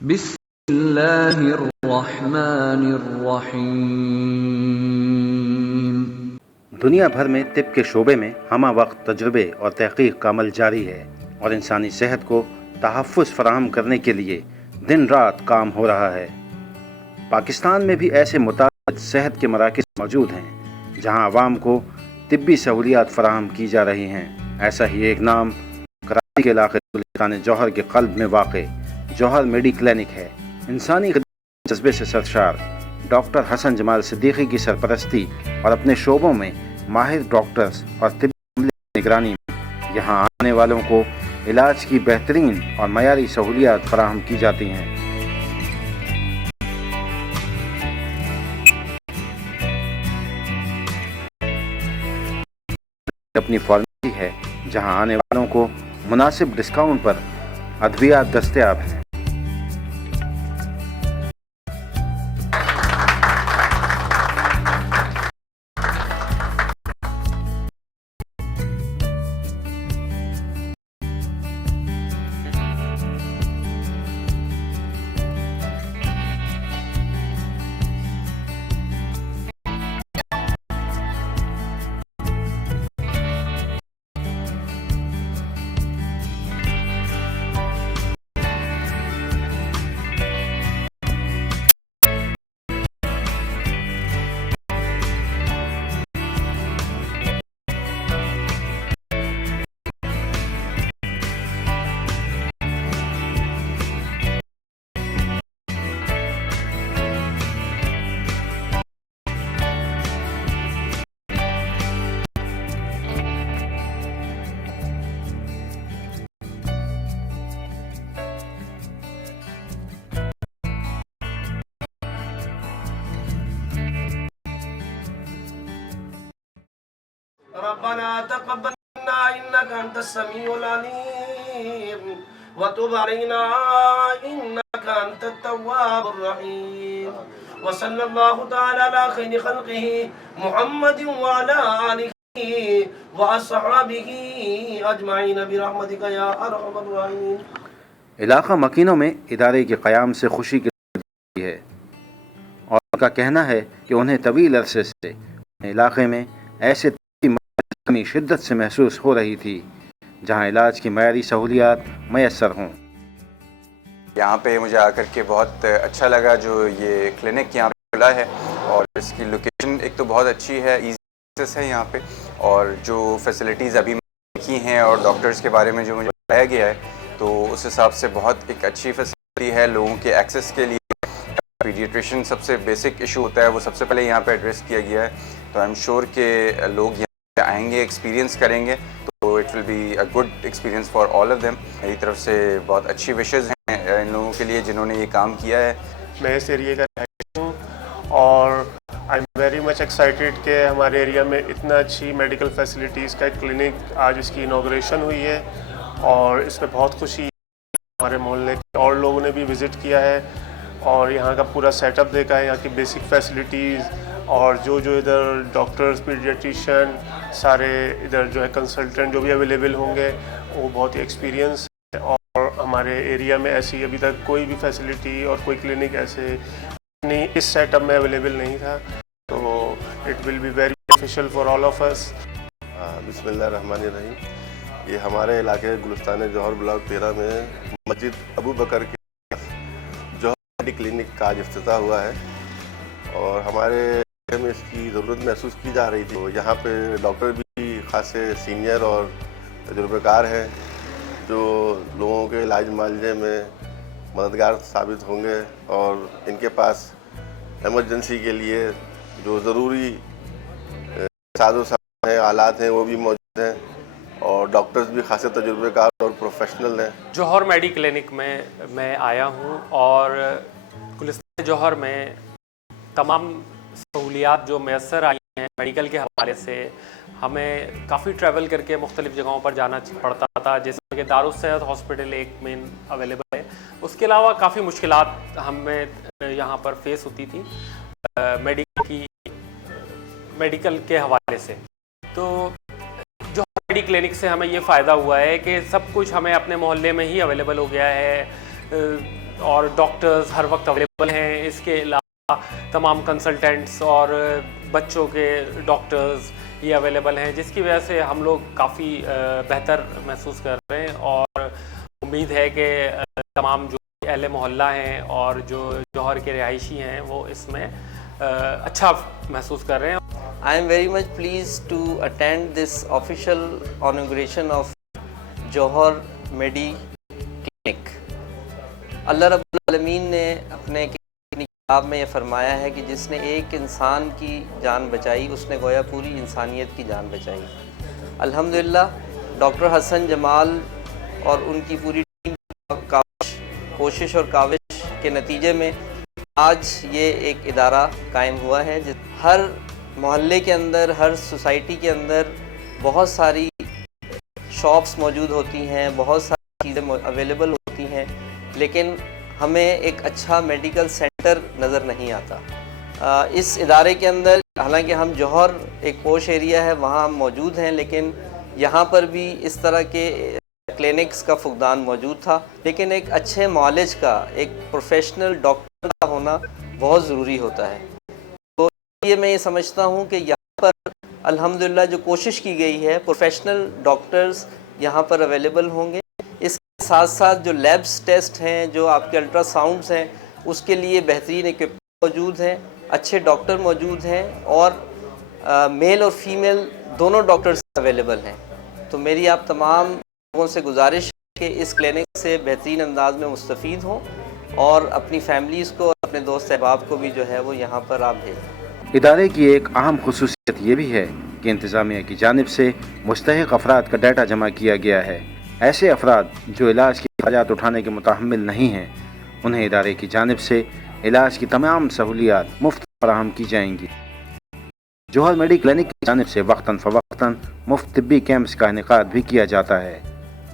بسم اللہ الرحمن الرحیم۔ دنیا بھر میں طب کے شعبے میں ہمہ وقت تجربے اور تحقیق کا عمل جاری ہے اور انسانی صحت کو تحفظ فراہم کرنے کے لیے دن رات کام ہو رہا ہے۔ پاکستان میں بھی ایسے متعدد صحت کے مراکز موجود ہیں جہاں عوام کو طبی سہولیات فراہم کی جا رہی ہیں۔ ایسا ہی ایک نام کراچی کے علاقے گلستان جوہر کے قلب میں واقع جوہر میڈی کلینک ہے۔ انسانی خدمت جذبے سے سرشار ڈاکٹر حسن جمال صدیقی کی سرپرستی اور اپنے شعبوں میں ماہر ڈاکٹرز اور طبی عملے کی نگرانی میں یہاں آنے والوں کو علاج کی بہترین اور معیاری سہولیات فراہم کی جاتی ہیں۔ اپنی فارمیسی ہے جہاں آنے والوں کو مناسب ڈسکاؤنٹ پر ادویات دستیاب ہیں۔ ربنا تقبل منا انك انت السميع العليم وتب علينا انك انت التواب الرحيم وصلى الله تعالى على خير خلقه محمد وعلى اله واصحابه اجمعين برحمتك يا ارحم الراحمين۔ علاقہ مکینوں میں ادارے کے قیام سے خوشی کی ہے اور ان کا کہنا ہے کہ انہیں طویل عرصے سے علاقے میں ایسے کمی شدت سے محسوس ہو رہی تھی جہاں علاج کی معیاری سہولیات میسر ہوں۔ یہاں پہ مجھے آ کر کے بہت اچھا لگا جو یہ کلینک یہاں پہ کھلا ہے، اور اس کی لوکیشن ایک تو بہت اچھی ہے، ایزی ایکسیس ہے یہاں پہ، اور جو فیسلٹیز ابھی کی ہیں اور ڈاکٹرز کے بارے میں جو مجھے بتایا گیا ہے تو اس حساب سے بہت ایک اچھی فیسلٹی ہے لوگوں کے ایکسیس کے لیے۔ پیڈیٹریشن سب سے بیسک ایشو ہوتا ہے، وہ سب سے پہلے یہاں پہ ایڈریس کیا گیا ہے، تو آئی ایم شیور کہ لوگ آئیں گے، ایکسپیرینس کریں گے تو it will be a good experience for all of them. میری طرف سے بہت اچھی وشز ہیں ان لوگوں کے لیے جنہوں نے یہ کام کیا ہے۔ میں اس ایریے کا رہائشی ہوں اور I am very much excited کہ ہمارے ایریا میں اتنا اچھی میڈیکل فیسلٹیز کا ایک کلینک آج اس کی انوگریشن ہوئی ہے، اور اس میں بہت خوشی ہے۔ ہمارے محلے کے اور لوگوں نے بھی وزٹ کیا ہے اور یہاں کا پورا سیٹ اپ دیکھا ہے، یہاں کی بیسک فیسلٹیز اور جو ادھر ڈاکٹرز، پیڈیٹریشین، سارے ادھر جو ہے کنسلٹنٹ جو بھی اویلیبل ہوں گے وہ بہت ہی ایکسپیرینس ہے، اور ہمارے ایریا میں ایسی ابھی تک کوئی بھی فیسلٹی اور کوئی کلینک ایسے نہیں اس سیٹ اپ میں اویلیبل نہیں تھا، تو it will be very beneficial for all of us. بسم اللہ الرحمن الرحیم۔ یہ ہمارے علاقے گلستان جوہر بلاک 13 میں مسجد ابو بکر کے جوہر میڈی کلینک کا آج افتتاح ہوا ہے، اور ہمارے علاقے میں اس کی ضرورت محسوس کی جا رہی تھی۔ یہاں پہ ڈاکٹر بھی خاصے سینئر اور تجربہ کار ہیں جو لوگوں کے علاج معالجے میں مددگار ثابت ہوں گے، اور ان کے پاس ایمرجنسی کے لیے جو ضروری ساز و سامان ہیں، آلات ہیں، وہ بھی موجود ہیں، اور ڈاکٹرز بھی خاصے تجربے کار اور پروفیشنل ہیں۔ جوہر میڈی کلینک میں آیا ہوں، اور گلستان جوہر میں تمام سہولیات جو میسر آئی ہیں میڈیکل کے حوالے سے، ہمیں کافی ٹریول کر کے مختلف جگہوں پر جانا پڑتا تھا، جیسے کہ دارالصحت ہاسپٹل ایک مین اویلیبل ہے، اس کے علاوہ کافی مشکلات ہمیں یہاں پر فیس ہوتی تھی میڈیکل کے حوالے سے۔ تو جو میڈی کلینک سے ہمیں یہ فائدہ ہوا ہے کہ سب کچھ ہمیں اپنے محلے میں ہی اویلیبل ہو گیا ہے، اور ڈاکٹرز ہر وقت اویلیبل ہیں. اس کے علاوہ تمام کنسلٹنٹس اور بچوں کے ڈاکٹرز یہ اویلیبل ہیں، جس کی وجہ سے ہم لوگ کافی بہتر محسوس کر رہے ہیں. اور امید ہے کہ تمام جو اہل محلہ ہیں اور جو جوہر کے رہائشی ہیں وہ اس میں اچھا محسوس کر رہے ہیں. I am very much pleased to attend this official inauguration of Johor Medi Clinic. اللہ رب العالمین نے اپنے کتاب میں یہ فرمایا ہے کہ جس نے ایک انسان کی جان بچائی اس نے گویا پوری انسانیت کی جان بچائی. الحمدللہ ڈاکٹر حسن جمال اور ان کی پوری ٹیم کوشش اور کاوش کے نتیجے میں آج یہ ایک ادارہ قائم ہوا ہے. ہر محلے کے اندر، ہر سوسائٹی کے اندر بہت ساری شاپس موجود ہوتی ہیں، بہت ساری چیزیں اویلیبل ہوتی ہیں، لیکن ہمیں ایک اچھا میڈیکل سینٹر نظر نہیں آتا. اس ادارے کے اندر حالانکہ ہم جوہر ایک پوش ایریا ہے وہاں ہم موجود ہیں، لیکن یہاں پر بھی اس طرح کے کلینکس کا فقدان موجود تھا. لیکن ایک اچھے معالج کا، ایک پروفیشنل ڈاکٹر کا ہونا بہت ضروری ہوتا ہے. تو یہ میں یہ سمجھتا ہوں کہ یہاں پر الحمدللہ جو کوشش کی گئی ہے، پروفیشنل ڈاکٹرز یہاں پر اویلیبل ہوں گے. اس کے ساتھ ساتھ جو لیبس ٹیسٹ ہیں، جو آپ کے الٹرا ساؤنڈس ہیں، اس کے لیے بہترین اکوپمنٹ موجود ہیں، اچھے ڈاکٹر موجود ہیں اور میل اور فیمیل دونوں ڈاکٹرز اویلیبل ہیں. تو میری آپ تمام لوگوں سے گزارش ہے کہ اس کلینک سے بہترین انداز میں مستفید ہوں اور اپنی فیملیز کو، اپنے دوست احباب کو بھی جو ہے وہ یہاں پر آپ بھیجیں. ادارے کی ایک اہم خصوصیت یہ بھی ہے کہ انتظامیہ کی جانب سے مستحق افراد کا ڈیٹا جمع کیا گیا ہے. ایسے افراد جو علاج کے اخراجات اٹھانے کے متحمل نہیں ہیں، انہیں ادارے کی جانب سے علاج کی تمام سہولیات مفت فراہم کی جائیں گی. جوہر میڈی کلینک کی جانب سے وقتاً فوقتاً مفت طبی کیمپس کا انعقاد بھی کیا جاتا ہے،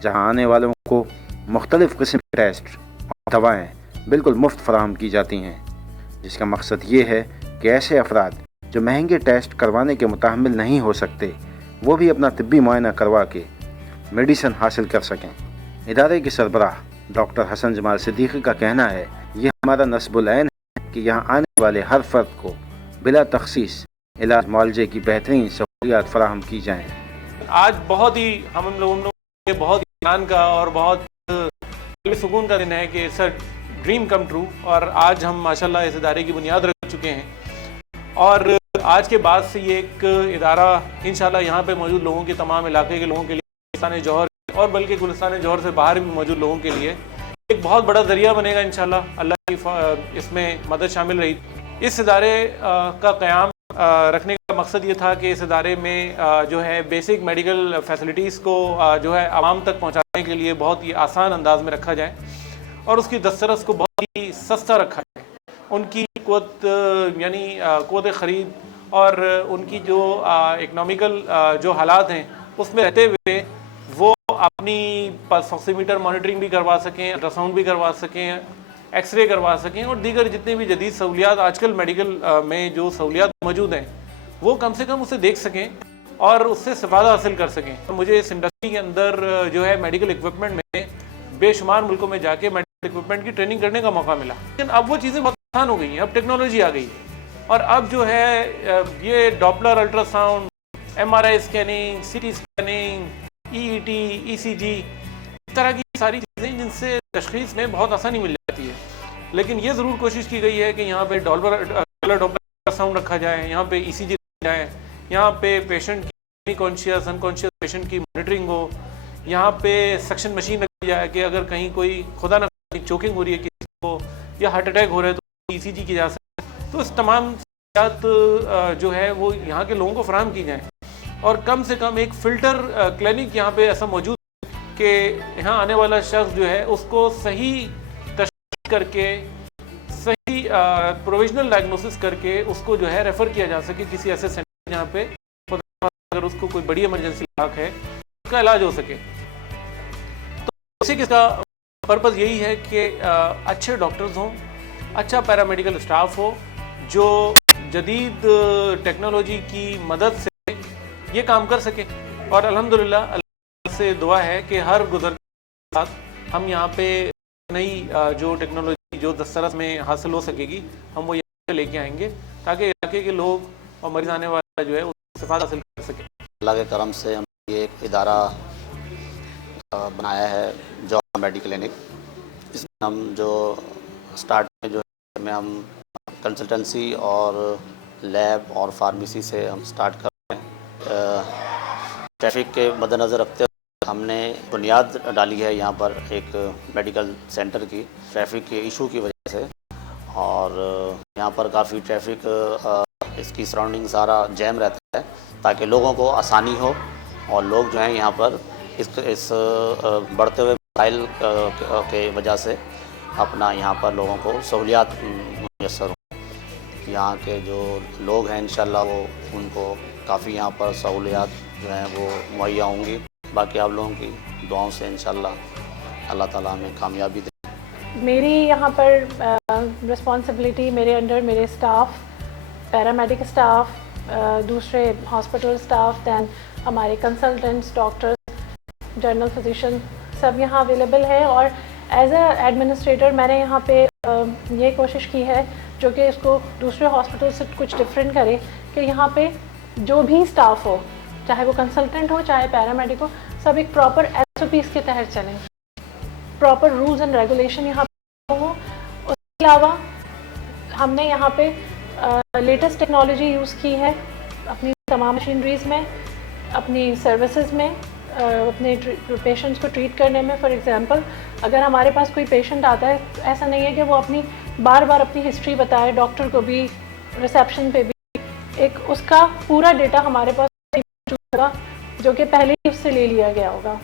جہاں آنے والوں کو مختلف قسم کے ٹیسٹ اور دوائیں بالکل مفت فراہم کی جاتی ہیں، جس کا مقصد یہ ہے کہ ایسے افراد جو مہنگے ٹیسٹ کروانے کے متحمل نہیں ہو سکتے وہ بھی اپنا طبی معائنہ کروا کے میڈیسن حاصل کر سکیں. ادارے کے سربراہ ڈاکٹر حسن جمال صدیقی کا کہنا ہے، یہ ہمارا نصب العین ہے کہ یہاں آنے والے ہر فرد کو بلا تخصیص علاج معالجے کی بہترین سہولیات فراہم کی جائیں. آج بہت ہی ہم لوگوں کے بہت اطمینان کا اور بہت سکون کا دن ہے کہ it's a dream come true, اور آج ہم ماشاءاللہ اس ادارے کی بنیاد رکھ چکے ہیں. اور آج کے بعد سے یہ ایک ادارہ انشاءاللہ یہاں پہ موجود لوگوں کے، تمام علاقے کے لوگوں کے لیے، گلستان جوہر اور بلکہ گلستان جوہر سے باہر بھی موجود لوگوں کے لیے ایک بہت بڑا ذریعہ بنے گا انشاءاللہ. اللہ کی اس میں مدد شامل رہی. اس ادارے کا قیام رکھنے کا مقصد یہ تھا کہ اس ادارے میں جو ہے بیسک میڈیکل فیسلٹیز کو جو ہے عوام تک پہنچانے کے لیے بہت ہی آسان انداز میں رکھا جائے اور اس کی دسترس کو بہت ہی سستا رکھا جائے. ان کی قوت یعنی قوت خرید اور ان کی جو اکنامیکل جو حالات ہیں اس میں رہتے ہوئے وہ اپنی پلس آکسی میٹر مانیٹرنگ بھی کروا سکیں، الٹرا ساؤنڈ بھی کروا سکیں، ایکس رے کروا سکیں اور دیگر جتنے بھی جدید سہولیات آج کل میڈیکل میں جو سہولیات موجود ہیں وہ کم سے کم اسے دیکھ سکیں اور اس سے استفادہ حاصل کر سکیں. مجھے اس انڈسٹری کے اندر جو ہے میڈیکل اکوپمنٹ میں بے شمار ملکوں میں جا کے میڈیکل اکوپمنٹ کی ٹریننگ کرنے کا موقع ملا. لیکن اب وہ چیزیں بہت آسان ہو گئی ہیں، اب ٹیکنالوجی آ گئی اور اب جو ہے یہ Doppler ultra sound, M R آئی اسکیننگ، سی ٹی اسکیننگ، ای ای ٹی، ای سی جی، اس طرح کی ساری چیزیں جن سے تشخیص میں بہت آسانی مل جاتی ہے. لیکن یہ ضرور کوشش کی گئی ہے کہ یہاں پہ ڈاپلر ساؤنڈ رکھا جائے، یہاں پہ ای سی جی رکھا جائے، یہاں پہ پیشنٹ کی کانشیس انکانشیس پیشنٹ کی مانیٹرنگ ہو، یہاں پہ سکشن مشین رکھی جائے کہ اگر کہیں کوئی خدا نہ چوکنگ ہو رہی ہے کسی کو یا ہارٹ اٹیک ہو رہا ہے تو ای سی جی کی جا سکے. تو اس تمام سہولیات جو ہے وہ یہاں کے لوگوں کو فراہم کی جائیں اور کم سے کم ایک فلٹر کلینک یہاں پہ ایسا موجود ہے کہ یہاں آنے والا شخص جو ہے اس کو صحیح تشخیص کر کے صحیح پروویژنل ڈائگنوسس کر کے اس کو جو ہے ریفر کیا جا سکے کسی ایسے سینٹر جہاں پہ اگر اس کو کوئی بڑی ایمرجنسی لاحق ہے اس کا علاج ہو سکے. تو بیسک اس کا پرپز یہی ہے کہ اچھے ڈاکٹرز ہوں، اچھا پیرامیڈیکل اسٹاف ہو جو جدید ٹیکنالوجی کی مدد سے یہ کام کر سکے. اور الحمدللہ اللہ سے دعا ہے کہ ہر گزرتے ساتھ ہم یہاں پہ نئی جو ٹیکنالوجی جو دسترس میں حاصل ہو سکے گی ہم وہ یہاں سے لے کے آئیں گے تاکہ علاقے کے لوگ اور مریض آنے والا جو ہے اس سے استفادہ حاصل کر سکیں. اللہ کے کرم سے ہم یہ ایک ادارہ بنایا ہے جوہر میڈی کلینک. اس میں ہم جو اسٹارٹ میں جو ہے میں ہم کنسلٹنسی اور لیب اور فارمیسی سے ہم اسٹارٹ کر رہے ہیں. ٹریفک کے مد نظر رکھتے ہوئے ہم نے بنیاد ڈالی ہے یہاں پر ایک میڈیکل سینٹر کی ٹریفک کے ایشو کی وجہ سے, اور یہاں پر کافی ٹریفک اس کی سراؤنڈنگ سارا جیم رہتا ہے تاکہ لوگوں کو آسانی ہو اور لوگ جو ہیں یہاں پر اس بڑھتے ہوئے مسائل کے وجہ سے اپنا یہاں پر لوگوں کو سہولیات میسر ہوں. یہاں کے جو لوگ ہیں انشاءاللہ وہ ان کو کافی یہاں پر سہولیات جو ہیں وہ مہیا ہوں گی. باقی آپ لوگوں کی دعاؤں سے انشاءاللہ اللہ تعالیٰ ہمیں کامیابی دے. میری یہاں پر رسپانسبلٹی میرے انڈر میرے اسٹاف, پیرامیڈک اسٹاف, دوسرے ہاسپٹل اسٹاف, دین ہمارے کنسلٹنٹس, ڈاکٹرز, جنرل فزیشین سب یہاں اویلیبل ہے. اور ایز اے ایڈمنسٹریٹر میں نے یہاں پہ یہ کوشش کی ہے جو کہ اس کو دوسرے ہاسپٹل سے کچھ ڈفرینٹ کرے کہ یہاں پہ جو بھی اسٹاف ہو, چاہے وہ کنسلٹنٹ ہو چاہے پیرامیڈک ہو, سب ایک پراپر SOPs کے تحت چلیں, پراپر رولز اینڈ ریگولیشن یہاں پہ ہو. اس کے علاوہ ہم نے یہاں پہ لیٹسٹ ٹیکنالوجی یوز کی ہے اپنی تمام مشینریز میں, اپنی سروسز میں, اپنے پیشنٹس کو ٹریٹ کرنے میں. فار ایگزامپل اگر ہمارے پاس کوئی پیشنٹ آتا ہے, ایسا نہیں ہے کہ وہ اپنی بار بار اپنی ہسٹری بتائے ڈاکٹر کو بھی, ریسیپشن پہ بھی, ایک اس کا پورا ڈیٹا ہمارے پاس موجود ہوگا جو کہ پہلے ہی اس سے لے لیا گیا ہوگا.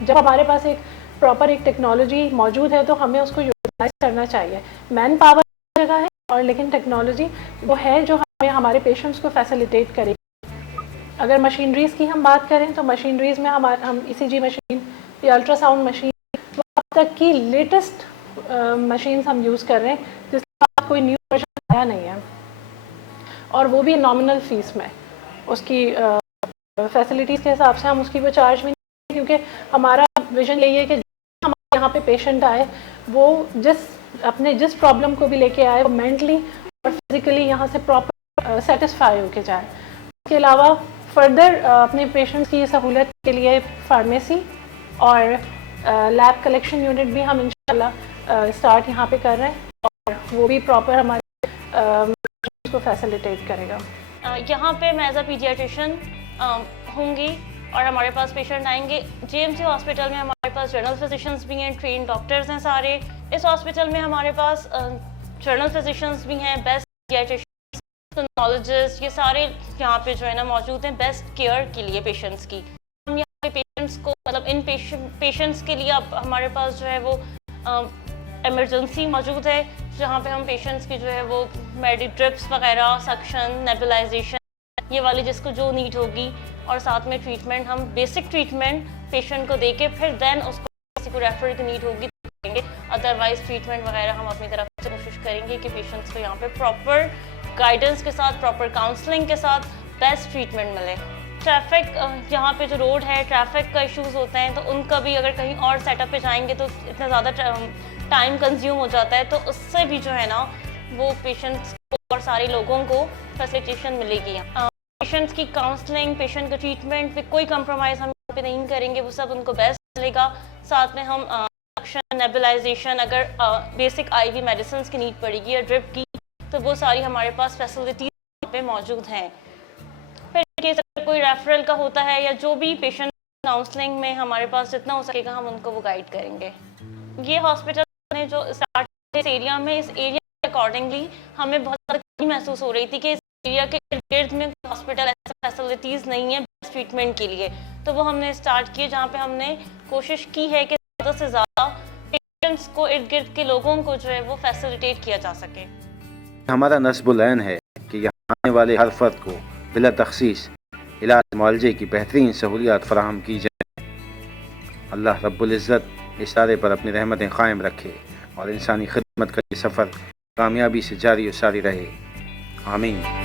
جب ہمارے پاس ایک پراپر ایک ٹیکنالوجی موجود ہے تو ہمیں اس کو یوٹیلائز کرنا چاہیے. مین پاور جگہ ہے اور لیکن ٹیکنالوجی وہ ہے جو ہمیں ہمارے پیشنٹس کو فیسیلیٹیٹ کرے گی. اگر مشینریز کی ہم بات کریں تو مشینریز میں ہم ECG مشین یا الٹرا ساؤنڈ مشین اب تک کی لیٹسٹ مشینز ہم یوز کر رہے ہیں جس کے بعد کوئی نیو ورژن آیا نہیں ہے, اور وہ بھی نامنل فیس میں. اس کی فیسلٹیز کے حساب سے ہم اس کی وہ چارج بھی نہیں, کیونکہ ہمارا ویژن یہی ہے کہ ہمارے یہاں پہ پیشنٹ آئے وہ جس پرابلم کو بھی لے کے آئے وہ مینٹلی اور فزیکلی یہاں سے پراپر سیٹسفائی ہو کے جائے. اس کے علاوہ فردر اپنے پیشنٹس کی سہولت کے لیے فارمیسی اور لیب کلیکشن یونٹ بھی ہم انشاءاللہ اسٹارٹ یہاں پہ کر رہے ہیں, اور وہ بھی پراپر ہمارے کو فیسیلیٹیٹ کرے گا. یہاں پہ میں ایز اے پیڈیاٹریشین ہوں گی اور ہمارے پاس پیشنٹ آئیں گے. GMC ہاسپٹل میں ہمارے پاس جنرل فزیشنز بھی ہیں, ٹرین ڈاکٹرز ہیں سارے. اس ہاسپٹل میں ہمارے پاس جنرل فزیشنز بھی ہیں, بیسٹ پیڈیاٹریشنز, نالجسٹ, یہ سارے یہاں پہ جو ہے نا موجود ہیں بیسٹ کیئر کے لیے پیشنٹس کی. ہم یہاں پہ پیشنٹس کو مطلب ان پیشنٹس کے لیے اب ہمارے پاس جو ہے وہ ایمرجنسی موجود ہے جہاں پہ ہم پیشنٹس کی جو ہے وہ ڈرپس وغیرہ, سکشن, نیبولائزیشن, یہ والی جس کو جو نیڈ ہوگی, اور ساتھ میں ٹریٹمنٹ ہم بیسک ٹریٹمنٹ پیشنٹ کو دے کے پھر دین اس کو کسی کو ریفر کی نیڈ ہوگی تو کریں گے. ادروائز ٹریٹمنٹ وغیرہ ہم اپنی طرف سے کوشش کریں گے کہ پیشنٹس کو یہاں پہ پراپر گائیڈنس کے ساتھ, پراپر کاؤنسلنگ کے ساتھ بیسٹ ٹریٹمنٹ ملے. ٹریفک یہاں پہ جو روڈ ہے ٹریفک کا ایشوز ہوتے ہیں, تو ان کا بھی اگر کہیں اور سیٹ اپ پہ جائیں گے تو اتنا زیادہ ٹائم کنزیوم ہو جاتا ہے, تو اس سے بھی جو ہے نا وہ پیشنٹس کو اور سارے لوگوں کو فیسیلیٹیشن ملے گی. پیشنٹس کی کاؤنسلنگ, پیشنٹ کا ٹریٹمنٹ پہ کوئی کمپرومائز ہم یہاں پہ نہیں کریں گے, وہ سب ان کو بیسٹ ملے گا. ساتھ میں ہم نیبولائزیشن, اگر بیسک IV میڈیسنس کی نیڈ پڑے گی یا ڈرپ کی, تو وہ ساری ہمارے پاس فیسلٹیز پہ موجود ہیں. پھر کیس اگر کوئی ریفرل کا ہوتا ہے یا جو بھی پیشنٹ کاؤنسلنگ میں ہمارے پاس جتنا ہو سکے گا ہم ان کو وہ گائیڈ کریں گے. یہ ہاسپٹل نے جو اسٹارٹ اس ایریا میں, اس ایریا کے اکارڈنگلی ہمیں بہت زیادہ کمی محسوس ہو رہی تھی کہ اس ایریا کے ارد گرد میں ہاسپٹل ایسا فیسلٹیز نہیں ہیں بیسٹ ٹریٹمنٹ کے لیے, تو وہ ہم نے اسٹارٹ کیے جہاں پہ ہم نے کوشش کی ہے کہ زیادہ سے زیادہ پیشنٹس کو, ارد گرد کے لوگوں کو جو ہے وہ فیسلٹیٹ کیا جا سکے. ہمارا نصب العین ہے کہ یہاں آنے والے ہر فرد کو بلا تخصیص علاج معالجے کی بہترین سہولیات فراہم کی جائیں. اللہ رب العزت اس ادارے پر اپنی رحمتیں قائم رکھے اور انسانی خدمت کا یہ سفر کامیابی سے جاری و ساری رہے. آمین.